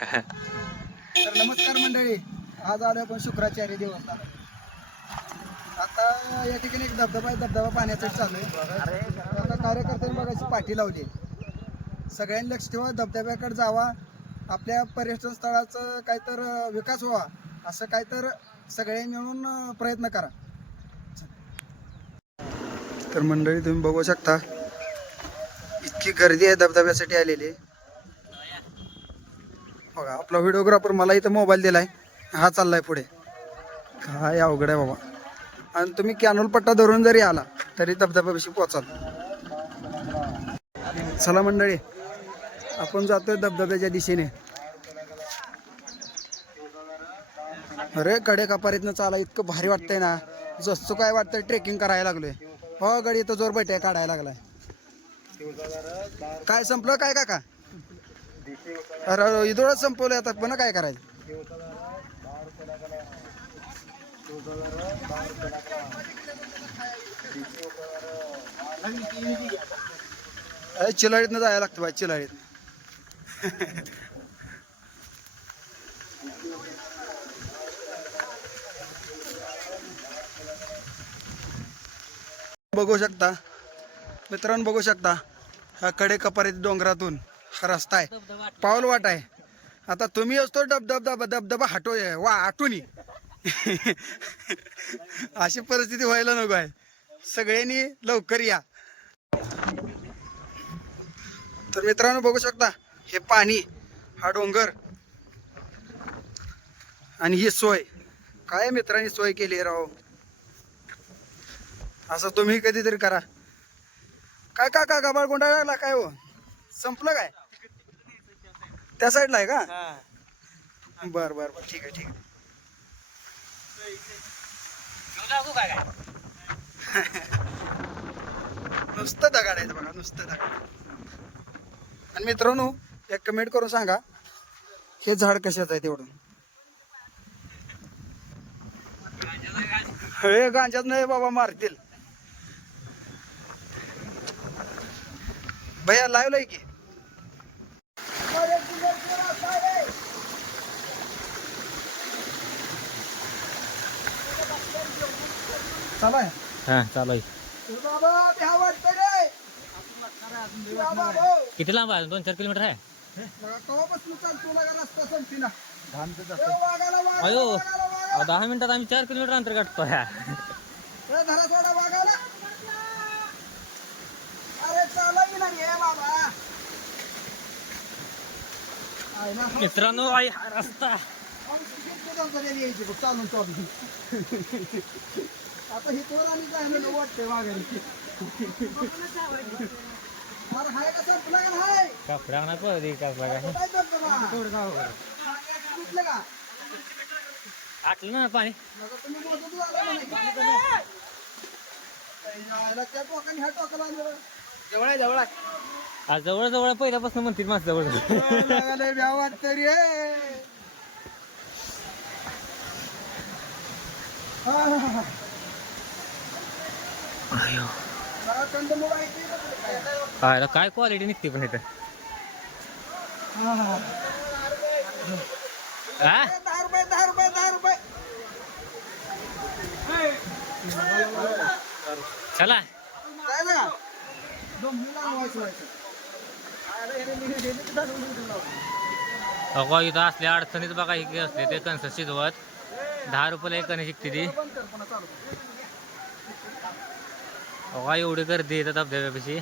तर नमस्कार मंडळी. आज आलो आपण शुक्राचार्य देवस्थान आता या ठिकाणी एक धबधबा धबधबा पाण्याचा चालू आहे आता कार्यकर्त्यांनी बघायची पाठी लावली. सगळ्यांनी लक्ष ठेवा. धबधब्याकडे जावा. आपल्या पर्यटन स्थळाचं काहीतर विकास व्हावा. असं काहीतर सगळ्यांनी मिळून प्रयत्न करा. तर मंडळी तुम्ही बघू शकता. इतकी गर्दी आहे धबधब्यासाठी आलेली. बघा आपला व्हिडिओग्राफर मला इथं मोबाईल दिलाय. हा चाललाय पुढे. काय अवघड आहे बाबा. आणि तुम्ही कॅनोल पट्टा धरून जरी आला तरी धबधब्यापाशी पोचाल चला मंडळी आपण जातोय धबधब्याच्या दिशेने. अरे कडे कपारीतनं चाला इतकं भारी वाटतंय ना. जसं काय वाटतंय ट्रेकिंग करायला लागलोय. हो गडी इथं जोर बैठ्या काढायला लागलाय. काय संपलं काय काका? अरे इदोळा संपवलं आता. पण काय करायचं? अरे चिलाळीतनं जायला लागतं बाय चिलाळीत. बघू शकता. मित्रांनो बघू शकता. हा कडे कपारीत डोंगरातून. हा रस्ता आहे. पाऊल वाट आहे. आता तुम्ही असतो डबधबा धबधबा हटो वा आटूनी अशी परिस्थिती व्हायला नको आहे. सगळ्यांनी लवकर या. तर मित्रांनो बघू शकता हे पाणी हा डोंगर आणि ही सोय. काय मित्रांनी सोय केली राव? असं तुम्ही कधीतरी करा. काय का का गबाळ गुंडाळला काय हो? संपलं काय? त्या साईडला आहे का? बर बर बर. ठीक आहे ठीक आहे. नुसतं दगाड आहे बघा नुसतं दगाड. आणि मित्रांनो एक कमेंट करून सांगा हे झाड कशाचं आहे तेवढं? हे गांजात नाही बाबा मारतील. भैया लाईव्ह आहे किती लांब आहे? दोन चार किलोमीटर आहे? अयो दहा मिनिटात आम्ही चार किलोमीटर अंतर काढतो ह्या मित्रांनो आई हा रस्ता. चालून चालू आता ही तोर आणि काय म्हणलं? वाटतंय माघारी. अरे हाय का संपला का नाही कापडा ना पडली कापला काय काय धबधबा? कुठलं का? आटलं ना पाणी. मग तुम्ही त्या टोकाने ह्या टोकाला आणलं. जवळ आहे जवळ आहे. जवळ जवळ पहिल्यापासून म्हणतील माझं जवळ लय भ्या वाटतं रे. हा, हा, हा. जरा काय क्वालिटी निघते पण इथं? चला. अगो इथं असल्या अडचणीत बघा इकडे असते ते कणसं शिजवत. दहा रुपयाला एक कणी शिकते ती. अगो एवढी गर्दी येतात धबधब्यापाशी.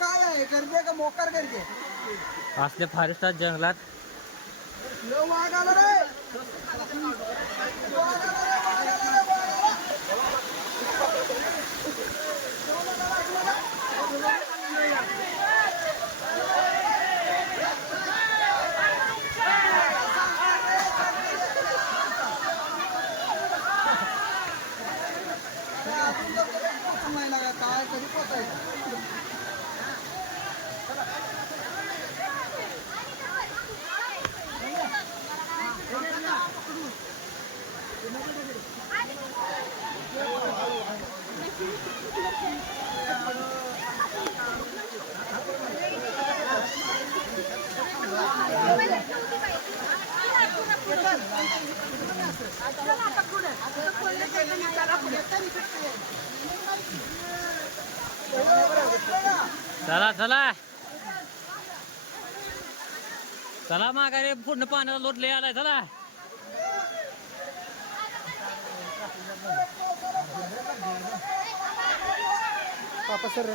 काय आहे? गर्दी आहे का? मोकार गर्दी आहे? असल्या फॉरेस्टात जंगलात. काय कधी Gracias. चला चला. चला माघारी पूर्ण पाण्याला लोट लय आलाय चला. पापा सर.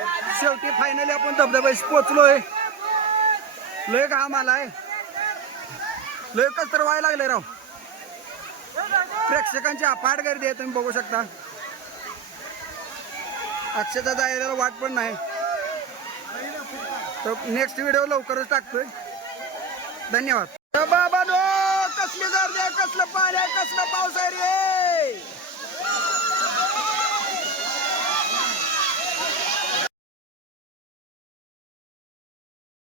शेवटी फायनली आपण धबधब्याशी पोचलोय लय घाम आलाय. लय कस तर व्हायला लागले राव. प्रेक्षकांची अफाट गर्दी आहे तुम्ही बघू शकता. अक्षता जायला वाट पण नाही. तर नेक्स्ट व्हिडिओ लवकरच टाकतोय. धन्यवाद. बाबा नो कसली गर्दी आहे कसलं पाणी आहे कसलं पाऊस आहे? रे